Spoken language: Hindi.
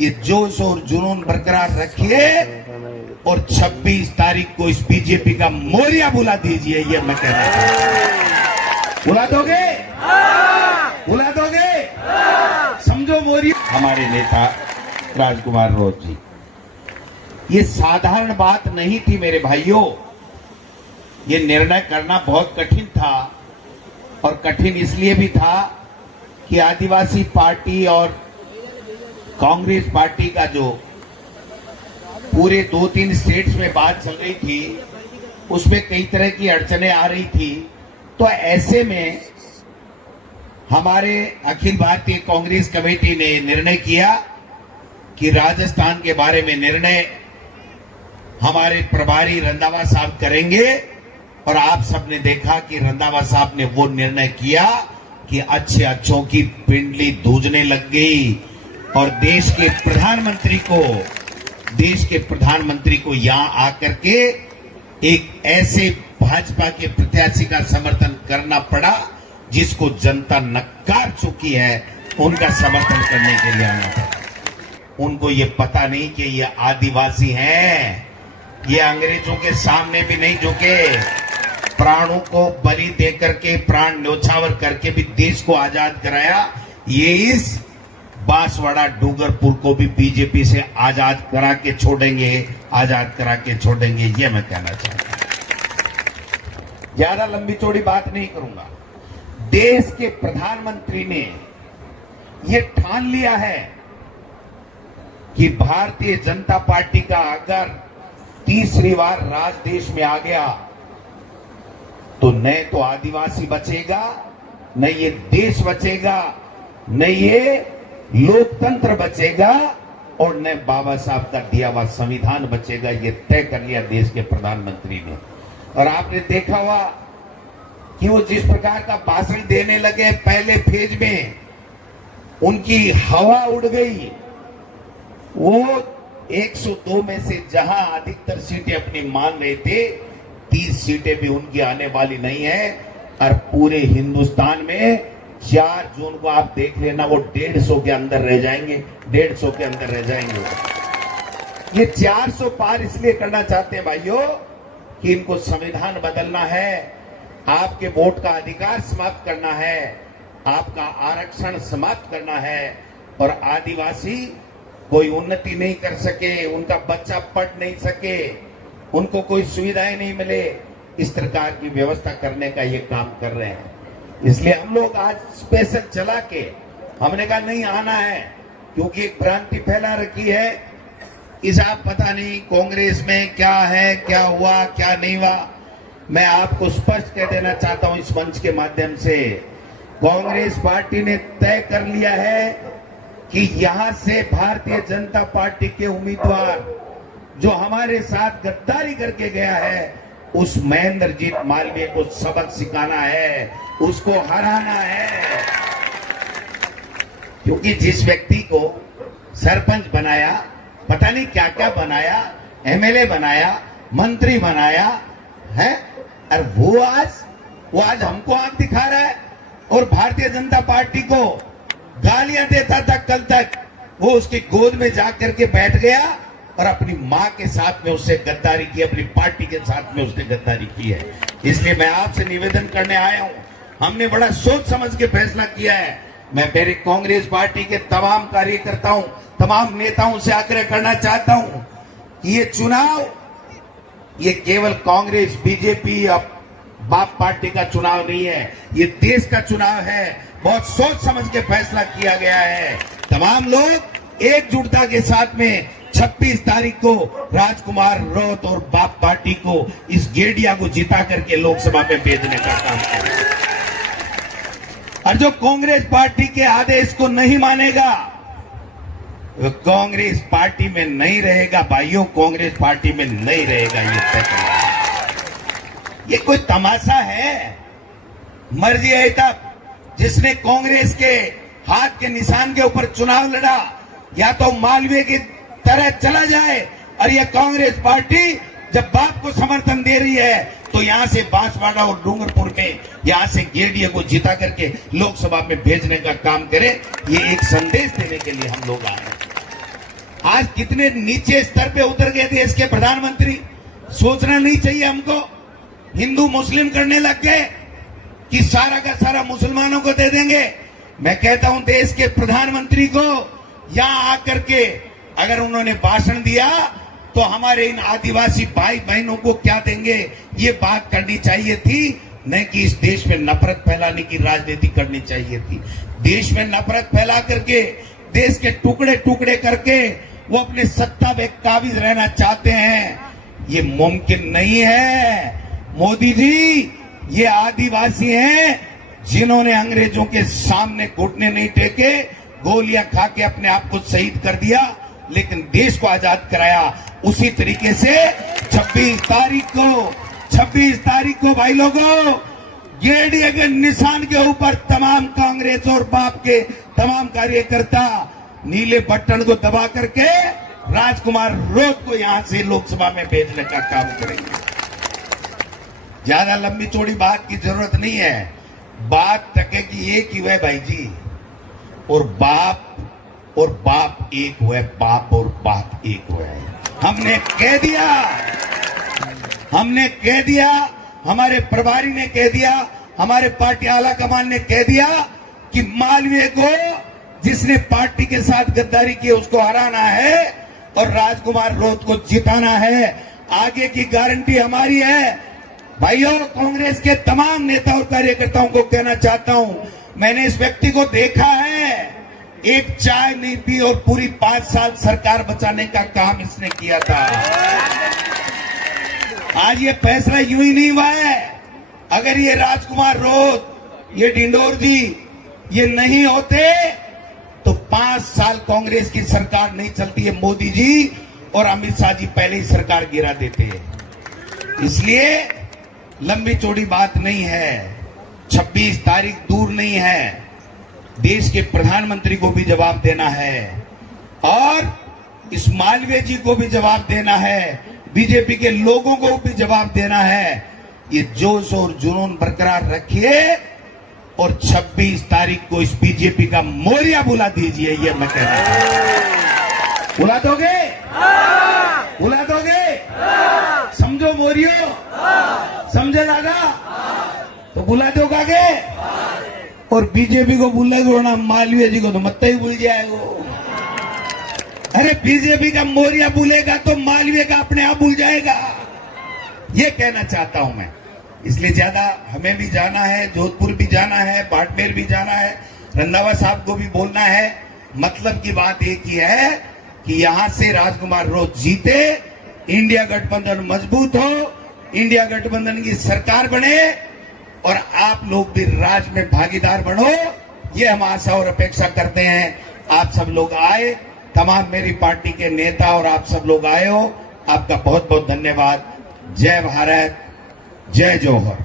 ये जोश और जुनून बरकरार रखिए और 26 तारीख को इस बीजेपी का मोरिया बुला दीजिए, ये मैं कहना चाहता हूं। बुला दोगे? बुला दोगे? समझो मोरिया। हमारे नेता राजकुमार रोत जी, ये साधारण बात नहीं थी मेरे भाइयों। ये निर्णय करना बहुत कठिन था, और कठिन इसलिए भी था कि आदिवासी पार्टी और कांग्रेस पार्टी का जो पूरे 2-3 स्टेट्स में बात चल रही थी, उसमें कई तरह की अड़चनें आ रही थी। तो ऐसे में हमारे अखिल भारतीय कांग्रेस कमेटी ने निर्णय किया कि राजस्थान के बारे में निर्णय हमारे प्रभारी रंधावा साहब करेंगे। और आप सबने देखा कि रंधावा साहब ने वो निर्णय किया कि अच्छों की पिंडली दूजने लग गई, और देश के प्रधानमंत्री को यहां आकर के एक ऐसे भाजपा के प्रत्याशी का समर्थन करना पड़ा जिसको जनता नकार चुकी है, उनका समर्थन करने के लिए आना पड़ा। उनको ये पता नहीं कि ये आदिवासी हैं, ये अंग्रेजों के सामने भी नहीं झुके, प्राणों को बलि देकर के, प्राण न्योछावर करके भी देश को आजाद कराया। ये इस बांसवाड़ा डूंगरपुर को भी बीजेपी से आजाद करा के छोड़ेंगे, आजाद करा के छोड़ेंगे, ये मैं कहना चाहता हूं। ज्यादा लंबी चौड़ी बात नहीं करूंगा। देश के प्रधानमंत्री ने ये ठान लिया है कि भारतीय जनता पार्टी का अगर तीसरी बार राज देश में आ गया तो न तो आदिवासी बचेगा, न ये देश बचेगा, न ये लोकतंत्र बचेगा, और न बाबा साहब का दिया हुआ संविधान बचेगा। ये तय कर लिया देश के प्रधानमंत्री ने। और आपने देखा हुआ कि वो जिस प्रकार का भाषण देने लगे पहले फेज में, उनकी हवा उड़ गई। वो 102 में से जहां अधिकतर सीटें अपनी मान रहे थे, 30 सीटें भी उनकी आने वाली नहीं है। और पूरे हिंदुस्तान में 4 जून को आप देख लेना, वो 150 के अंदर रह जाएंगे, 150 के अंदर रह जाएंगे। ये 400 पार इसलिए करना चाहते हैं भाइयों कि इनको संविधान बदलना है, आपके वोट का अधिकार समाप्त करना है, आपका आरक्षण समाप्त करना है, और आदिवासी कोई उन्नति नहीं कर सके, उनका बच्चा पढ़ नहीं सके, उनको कोई सुविधाएं नहीं मिले, इस प्रकार की व्यवस्था करने का ये काम कर रहे हैं। इसलिए हम लोग आज स्पेशल चला के हमने कहा नहीं आना है, क्योंकि एक भ्रांति फैला रखी है कि साहब पता नहीं कांग्रेस में क्या है, क्या हुआ, क्या नहीं हुआ। मैं आपको स्पष्ट कह देना चाहता हूं इस मंच के माध्यम से, कांग्रेस पार्टी ने तय कर लिया है कि यहां से भारतीय जनता पार्टी के उम्मीदवार जो हमारे साथ गद्दारी करके गया है, उस महेंद्रजीत मालवीय को सबक सिखाना है, उसको हराना है। क्योंकि जिस व्यक्ति को सरपंच बनाया, पता नहीं क्या क्या बनाया, एमएलए बनाया, मंत्री बनाया है, और वो आज हमको आंख दिखा रहा है, और भारतीय जनता पार्टी को गालियां देता था कल तक। वो उसकी गोद में जाकर के बैठ गया और अपनी मां के साथ में उससे गद्दारी की, अपनी पार्टी के साथ में उसने गद्दारी की है। इसलिए मैं आपसे निवेदन करने आया हूं, हमने बड़ा सोच समझ के फैसला किया है। मैं मेरे कांग्रेस पार्टी के तमाम कार्यकर्ताओं, तमाम नेताओं से आग्रह करना चाहता हूं कि ये चुनाव, ये केवल कांग्रेस बीजेपी या बाप पार्टी का चुनाव नहीं है, ये देश का चुनाव है। बहुत सोच समझ के फैसला किया गया है। तमाम लोग एकजुटता के साथ में 26 तारीख को राजकुमार रोत और बाप पार्टी को, इस गेडिया को जिता करके लोकसभा में भेजने का काम करें। और जो कांग्रेस पार्टी के आदेश को नहीं मानेगा, वो कांग्रेस पार्टी में नहीं रहेगा भाइयों, कांग्रेस पार्टी में नहीं रहेगा। ये कोई तमाशा है? मर्जी है तब जिसने कांग्रेस के हाथ के निशान के ऊपर चुनाव लड़ा, या तो मालवीय की तरह चला जाए, और यह कांग्रेस पार्टी जब बाप को समर्थन दे रही है तो यहां से बांसवाड़ा और डूंगरपुर में यहां से गेडिया को जिता करके लोकसभा में भेजने का काम करे। ये एक संदेश देने के लिए हम लोग आए हैं। आज कितने नीचे स्तर पे उतर गए देश के प्रधानमंत्री। सोचना नहीं चाहिए हमको। हिंदू मुस्लिम करने लग गए कि सारा का सारा मुसलमानों को दे देंगे। मैं कहता हूं देश के प्रधानमंत्री को यहां आकर के अगर उन्होंने भाषण दिया तो हमारे इन आदिवासी भाई बहनों को क्या देंगे, ये बात करनी चाहिए थी, न कि इस देश में नफरत फैलाने की राजनीति करनी चाहिए थी। देश में नफरत फैला करके, देश के टुकड़े टुकड़े करके वो अपने सत्ता में काबिज रहना चाहते हैं। ये मुमकिन नहीं है। मोदी जी, ये आदिवासी हैं जिन्होंने अंग्रेजों के सामने घुटने नहीं टेके, गोलियां खा के अपने आप को शहीद कर दिया, लेकिन देश को आजाद कराया। उसी तरीके से 26 तारीख को भाई लोगों, गेड़िया के निशान के ऊपर तमाम कांग्रेस और बाप के तमाम कार्यकर्ता नीले बटन को दबा करके राजकुमार रोत को यहां से लोकसभा में भेजने का काम करेंगे। ज्यादा लंबी चौड़ी बात की जरूरत नहीं है। बात टकेगी एक ही है भाई जी, और बाप एक हुए, बाप और बाप एक हुए। हमने कह दिया, हमारे प्रभारी ने कह दिया, हमारे पार्टी आला कमान ने कह दिया कि मालवीय को, जिसने पार्टी के साथ गद्दारी की, उसको हराना है और राजकुमार रोत को जिताना है। आगे की गारंटी हमारी है। भाइयों, कांग्रेस के तमाम नेता और कार्यकर्ताओं को कहना चाहता हूं, मैंने इस व्यक्ति को देखा है, एक चाय नहीं पी और पूरी 5 साल सरकार बचाने का काम इसने किया था। आज ये फैसला यूं ही नहीं हुआ है। अगर ये राजकुमार रोत, ये डिंडोर जी, ये नहीं होते तो 5 साल कांग्रेस की सरकार नहीं चलती है। मोदी जी और अमित शाह जी पहले ही सरकार गिरा देते हैं। इसलिए लंबी चौड़ी बात नहीं है। 26 तारीख दूर नहीं है। देश के प्रधानमंत्री को भी जवाब देना है और इस मालवीय जी को भी जवाब देना है, बीजेपी के लोगों को भी जवाब देना है। ये जोश और जुनून बरकरार रखिए और 26 तारीख को इस बीजेपी का मोरिया बुला दीजिए। ये मैं कह रहा हूं। बुला दोगे? बुला दोगे? समझो मोरियो, समझे लागा तो बुला दोगे। और बीजेपी को बुलाएगा ना, मालवीय जी को तो मत ही भूल जाएगा। अरे बीजेपी का मोरिया बुलेगा तो मालवीय का अपने आप भूल जाएगा। ये कहना चाहता हूं मैं। इसलिए ज्यादा हमें भी जाना है, जोधपुर भी जाना है, बाड़मेर भी जाना है, रंधावा साहब को भी बोलना है। मतलब की बात एक ही है कि यहां से राजकुमार रोत जीते, इंडिया गठबंधन मजबूत हो, इंडिया गठबंधन की सरकार बने और आप लोग भी राज में भागीदार बनो। ये हम आशा और अपेक्षा करते हैं। आप सब लोग आए, तमाम मेरी पार्टी के नेता और आप सब लोग आए हो, आपका बहुत बहुत धन्यवाद। जय भारत, जय जौहर।